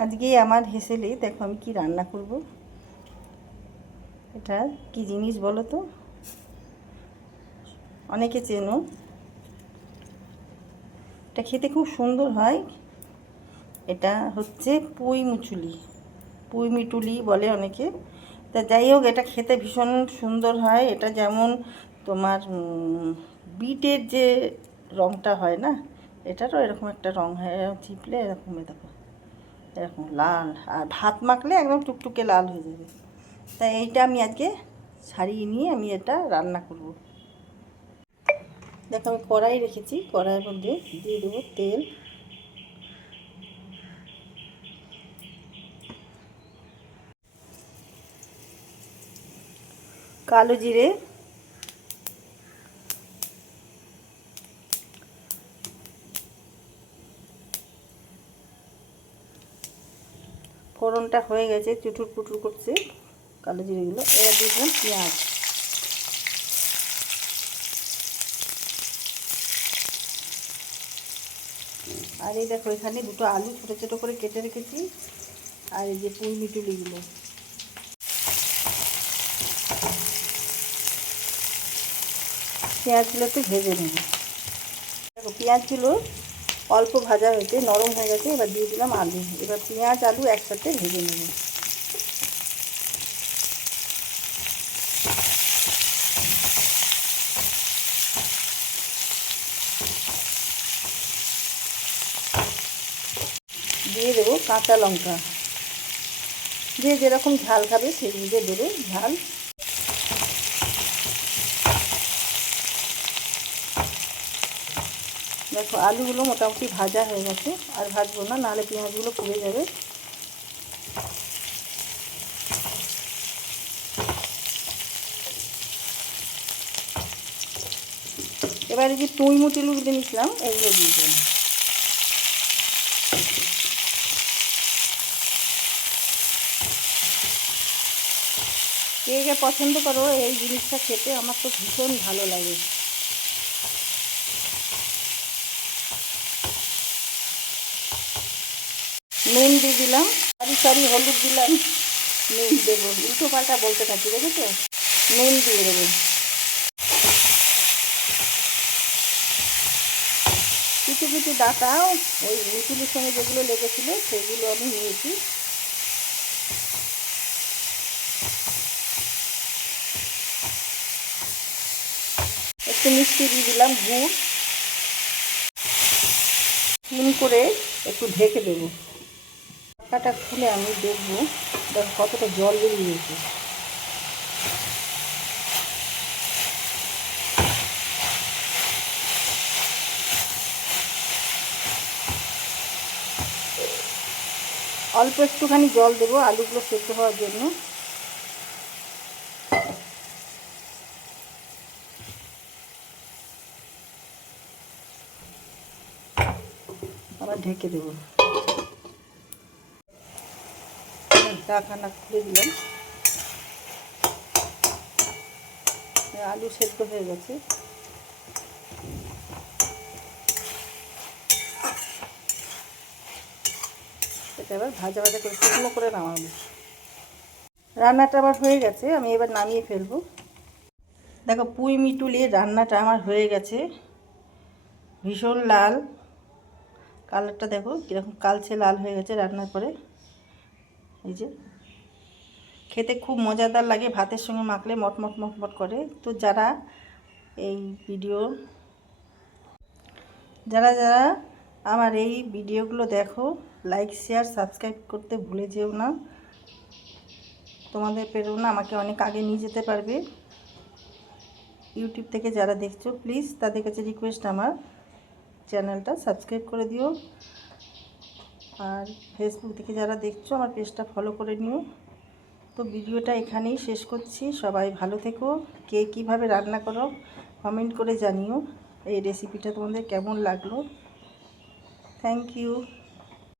আজকে আমার হেসেলে দেখো আমি কি রান্না করব। এটা কি জিনিস বলো তো? অনেকে চেনো, এটা খেতে খুব সুন্দর হয়। এটা হচ্ছে পুঁই মুচুলি, পুঁই মিটুলি বলে অনেকে। তা যাই হোক, এটা খেতে ভীষণ সুন্দর হয়। এটা যেমন তোমার বিটের যে রঙটা হয় না, এটারও এরকম একটা রঙ হয়। চিপলে এরকম দেখো, এরকম লাল, আর ভাত মাখলে একদম টুকটুকে লাল হয়ে যাবে। তাই এইটা আমি আজকে ছাড়িয়ে নিয়ে আমি এটা রান্না করব। দেখো আমি কড়াই রেখেছি, কড়াইয়ের মধ্যে দিয়ে দেবো তেল, কালো জিরে, ফোড়নটা হয়ে গেছে, চুটুর পুটুর করছে কালো জিরেগুলো। এবার দিয়ে দিলাম পেঁয়াজ, আর এই দেখো এখানে দুটো আলু ছোটো ছোটো করে কেটে রেখেছি, আর এই যে পুঁই মিটুলিগুলো। পেঁয়াজগুলো একটু ভেজে নেব। দেখো পেঁয়াজগুলো অল্প ভাজা হয়েছে, নরম হয়ে গেছে। এবার দিয়ে দিলাম আলু। এবার পেঁয়াজ আলু একসাথে ভেজে নেব। দিয়ে দেবো কাঁচা লঙ্কা, যে যেরকম ঝাল খাবে সেই বুঝে দেবে ঝাল। দেখো আলুগুলো মোটামুটি ভাজা হয়ে গেছে, আর ভাজবো না, নাহলে পেঁয়াজগুলো পুড়ে যাবে। এবারে যে পুঁই মুটিলুগুলো নিয়েছিলাম এগুলো দিয়ে দেবো। কে কে পছন্দ করো এই জিনিসটা খেতে? আমার তো ভীষণ ভালো লাগে। নুন দিয়ে দিলাম, সরি হলুদ দিলাম, নুন দেবো, উল্টো পাল্টা বলতে থাকি, দেখেছো? নুন দিয়ে দেবো। কিছু কিছু ডাটা ওই মুসুলির সঙ্গে যেগুলো লেগেছিলো সেগুলো আমি নিয়েছি। একটু মিষ্টি দিয়ে দিলাম, গুড় করে একটু ঢেকে দেবো। ঢাকাটা খুলে আমি দেখবো দেখো কতটা জল বেরিয়েছে। অল্প একটুখানি জল দেবো আলুগুলো সেদ্ধ হওয়ার জন্য। আবার ঢেকে দেবো। ঢাকনা খুলে দিলাম, আলু সেদ্ধ হয়ে গেছে। এটা এবার ভাজা ভাজা করে শুকনো করে নামাবো। রান্নাটা আবার হয়ে গেছে, আমি এবার নামিয়ে ফেলবো। দেখো পুঁই মিটুলির রান্নাটা আমার হয়ে গেছে। ভীষণ লাল, কালারটা দেখো কীরকম কালচে লাল হয়ে গেছে রান্নার পরে। এই যে খেতে খুব মজাদার লাগে, ভাতের সঙ্গে মাখলে মটমট মটমট করে। তো যারা এই ভিডিও যারা যারা আমার এই ভিডিওগুলো দেখো, লাইক শেয়ার সাবস্ক্রাইব করতে ভুলে যেও না। তোমাদের প্রেরণা আমাকে অনেক আগে নিয়ে যেতে পারবে। ইউটিউব থেকে যারা দেখছো প্লিজ তাদের কাছে রিকোয়েস্ট, আমার চ্যানেলটা সাবস্ক্রাইব করে দিও। আর ফেসবুক থেকে যারা দেখছো আমার পেজটা ফলো করে নিও। তো ভিডিওটা এখানেই শেষ করছি। সবাই ভালো থেকো। কে কীভাবে রান্না করো কমেন্ট করে জানিও। এই রেসিপিটা তোমাদের কেমন লাগলো। Thank you.